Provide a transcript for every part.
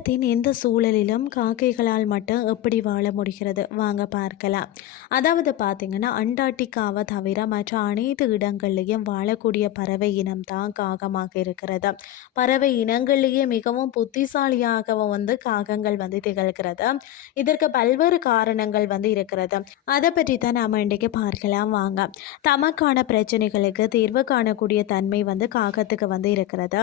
உலகத்தின் எந்த சூழலிலும் காக்கைகளால் மட்டும் எப்படி வாழ முடிகிறது? வாங்க பார்க்கலாம். அதாவது பார்த்தீங்கன்னா அண்டார்டிகாவை தவிர மற்ற அனைத்து இடங்கள்லையும் வாழக்கூடிய பறவை இனம் தான் காகமாக இருக்கிறது. பறவை இனங்கள்லேயே மிகவும் புத்திசாலியாகவும் வந்து காகங்கள் வந்து திகழ்கிறது. இதற்கு பல்வேறு காரணங்கள் வந்து இருக்கிறது. அதை பற்றி தான் நாம் இன்றைக்கு பார்க்கலாம். வாங்க. தமக்கான பிரச்சனைகளுக்கு தீர்வு காணக்கூடிய தன்மை வந்து காகத்துக்கு வந்து இருக்கிறது.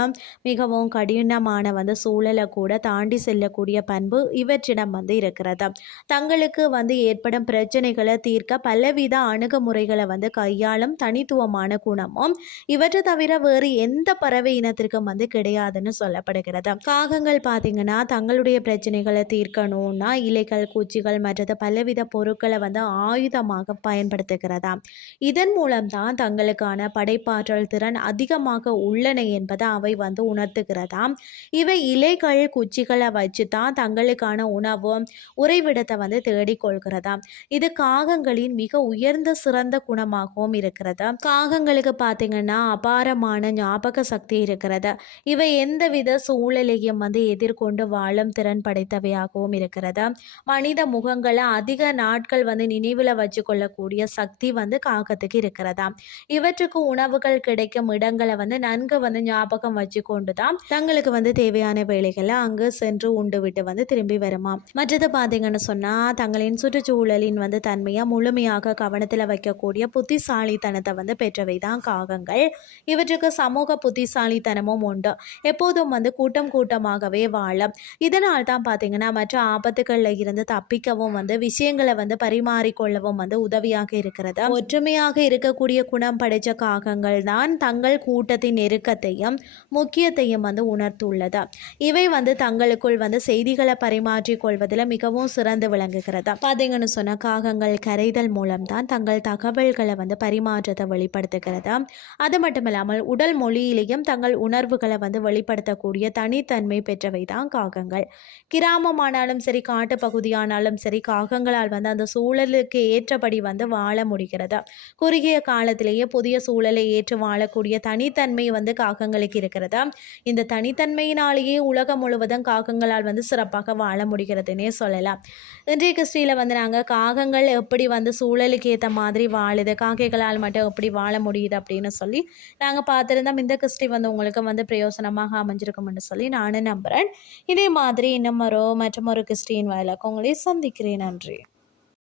மிகவும் கடினமான வந்து சூழலை கூட தாண்டி செல்லக்கூடிய பண்பு இவற்றிடம் வந்து இருக்கிறது. தங்களுக்கு வந்து ஏற்படும் பிரச்சனைகளை தீர்க்க பலவித அணுகுமுறைகளை வந்து கையாளும் தனித்துவமான குணமும் இவற்றை தவிர வேறு எந்த பறவை இனத்திற்கும் வந்து கிடையாதுன்னு சொல்லப்படுகிறது. காகங்கள் பார்த்தீங்கன்னா தங்களுடைய பிரச்சனைகளை தீர்க்கணும்னா இலைகள் பூச்சிகள் மற்றது பலவித பொருட்களை வந்து ஆயுதமாக பயன்படுத்துகிறதா. இதன் மூலம்தான் தங்களுக்கான படைப்பாற்றல் திறன் அதிகமாக உள்ளன என்பதை அவை வந்து உணர்த்துகிறதா. இவை இலைகள் குச்சிகள் வச்சு தான் தங்களுக்கான உணவும் உறைவிடத்தை வந்து தேடிக்கொள்கிறதா? இது காகங்களின் மிக உயர்ந்த சிறந்த குணமாகவும் இருக்கிறது. காகங்களுக்கு பார்த்தீங்கன்னா அபாரமான ஞாபக சக்தி இருக்கிறது. இவை எந்தவித சூழலையும் வந்து எதிர்கொண்டு வாழும் திறன் படைத்தவையாகவும் இருக்கிறது. மனித முகங்களை அதிக நாட்கள் வந்து நினைவில் வச்சு கொள்ளக்கூடிய சக்தி வந்து காகத்துக்கு இருக்கிறதா? இவற்றுக்கு உணவுகள் கிடைக்கும் இடங்களை வந்து நன்கு வந்து ஞாபகம் வச்சு கொண்டு தான் தங்களுக்கு வந்து தேவையான வேலைகளை அங்கு சென்று உண்டு விட்டு வந்து திரும்பி வருமாம். மற்றது பார்த்தீங்கன்னு சொன்னால் தங்களின் சுற்றுச்சூழலின் வந்து தன்மையை முழுமையாக கவனத்தில் வைக்கக்கூடிய புத்திசாலித்தனத்தை வந்து பெற்றவை தான் காகங்கள். இவற்றுக்கு சமூக புத்திசாலித்தனமும் உண்டு. எப்போதும் வந்து கூட்டம் கூட்டமாகவே வாழும். இதனால் தான் பார்த்தீங்கன்னா மற்ற ஆபத்துகளில் இருந்து தப்பிக்கவும் வந்து விஷயங்களை வந்து பரிமாறிக்கொள்ளவும் வந்து உதவியாக இருக்கிறது. ஒற்றுமையாக இருக்கக்கூடிய குணம் படைத்த காகங்கள் தான் தங்கள் கூட்டத்தின் நெருக்கத்தையும் முக்கியத்தையும் வந்து உணர்த்துள்ளது. இவை வந்து தங்களுக்கு தங்களுக்குள் வந்து செய்திகளை பரிமாற்றிக் கொள்வதில் மிகவும் சிறந்து விளங்குகிறது. பார்த்தீங்கன்னு சொன்னால் காகங்கள் கரைதல் மூலம்தான் தங்கள் தகவல்களை வந்து பரிமாற்றத்தை வெளிப்படுத்துகிறது. அது மட்டும் இல்லாமல் உடல் மொழியிலையும் தங்கள் உணர்வுகளை வந்து வெளிப்படுத்தக்கூடிய தனித்தன்மை பெற்றவை தான் காகங்கள். கிராமமானாலும் சரி காட்டு பகுதியானாலும் சரி காகங்களால் வந்து அந்த சூழலுக்கு ஏற்றபடி வந்து வாழ முடிகிறது. குறுகிய காலத்திலேயே புதிய சூழலை ஏற்று வாழக்கூடிய தனித்தன்மை வந்து காகங்களுக்கு இருக்கிறது. இந்த தனித்தன்மையினாலேயே உலகம் முழுவதும் காக காகங்களால் வந்து சிறப்பாக வாழ முடிகிறதுனே சொல்லலாம். இன்றைய கிறிஸ்டியில் வந்து நாங்கள் காகங்கள் எப்படி வந்து சூழலுக்கு ஏற்ற மாதிரி வாழுது காக்கைகளால் மட்டும் எப்படி வாழ முடியுது அப்படின்னு சொல்லி நாங்கள் பார்த்துருந்தோம். இந்த கிறிஸ்டி வந்து உங்களுக்கு வந்து பிரயோசனமாக அமைஞ்சிருக்கும்னு சொல்லி நானும் நம்புகிறேன் இதே மாதிரி இன்னும் ஒரு மற்றும் ஒரு கிறிஸ்டின் வேலைக்கு உங்களை சந்திக்கிறேன். நன்றி.